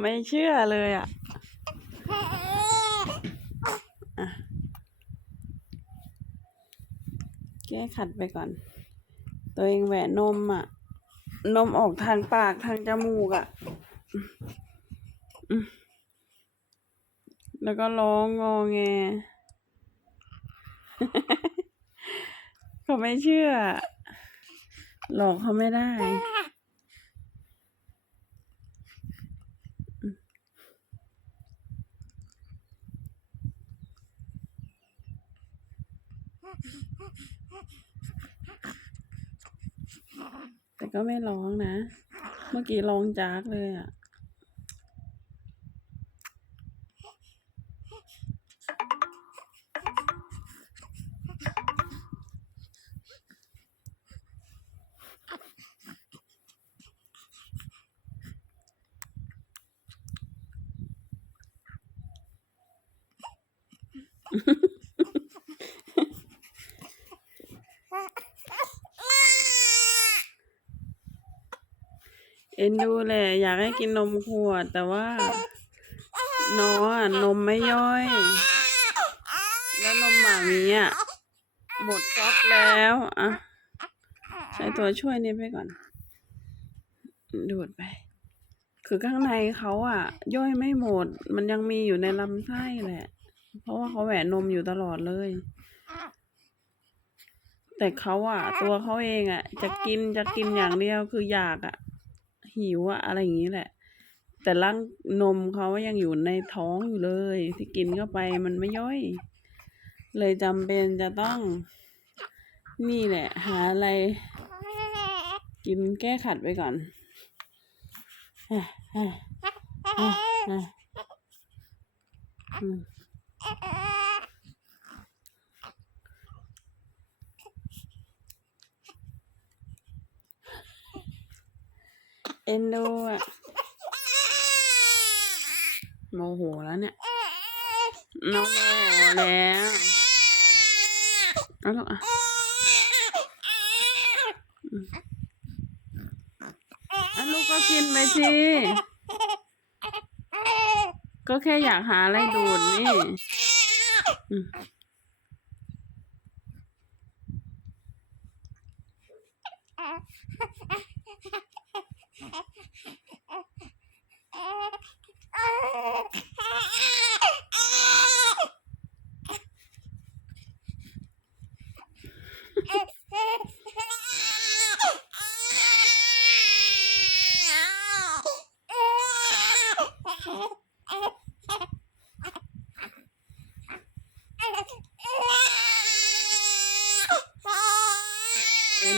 ไม่เชื่อเลยอะอะแก้ขัดไปก่อน ตัวเองแหวนนมอะ นมออกทางปากทางจมูกอะ แล้วก็ร้องงอแงเขาไม่เชื่อ หลอกเขาไม่ได้ แต่ก็ไม่ร้องนะ เมื่อกี้ร้องจากเลยอะ เอ็นดูแหละอยากให้กินนมขวด แต่ว่าน้องอะนมไม่ย่อย แล้วนมหมามีอะหมดก๊อกแล้วอะใช้ตัวช่วยนี้ไปก่อน ดูดไป คือข้างในเขาอะ ย่อยไม่หมด มันยังมีอยู่ในลำไส้แหละ เพราะว่าเขาแหวนนมอยู่ตลอดเลย แต่เขาอะ ตัวเขาเองอะ จะกินจะกินอย่างเดียวคืออยากอะ หิวอะ อะไรอย่างนี้แหละ แต่ร่างนมเขายังอยู่ในท้องอยู่เลย ที่กินเข้าไปมันไม่ย่อย เลยจำเป็นจะต้อง นี่แหละ หาอะไร กินแก้ขัดไปก่อนอะอะอะอืม เอ็นดูอะโมโหแล้วเนี่ย น้องโมโหแล้วเอาลูกอะอืมอะลูกก็กินไปสิ ก็แค่อยากหาอะไรดูดนี่อื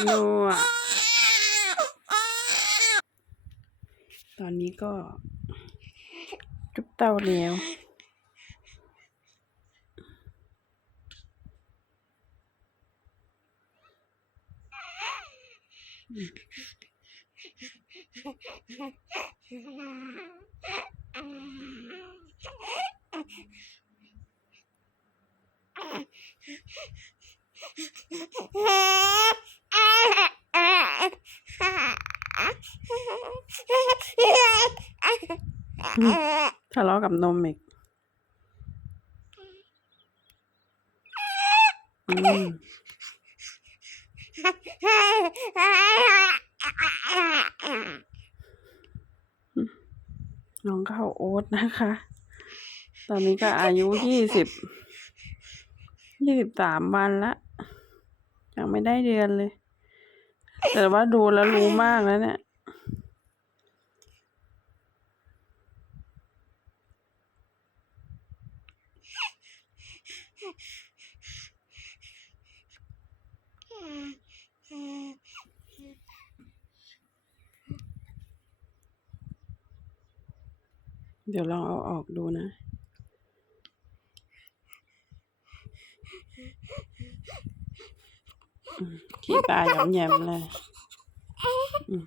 มเอ็นดูอะ ตอนนี้ก็ จุบเตาแล้ว ทะเลาะกับนมอีกน้องข้าวโอ๊ตนะคะ ตอนนี้ก็อายุยี่สิบยี่สิบสามวันละยังไม่ได้เดือนเลย แต่ว่าดูแล้วรู้มากแล้วเนี่ยเดี๋ยวลองเอาออกดูนะ อืม ขี้ตาหยำแยมเลยอืม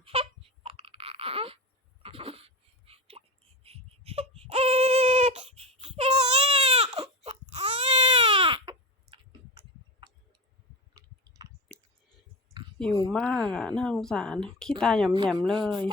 หิวมากอะ น่าสงสาร ขี้ตาหย่อมแหย่มเลย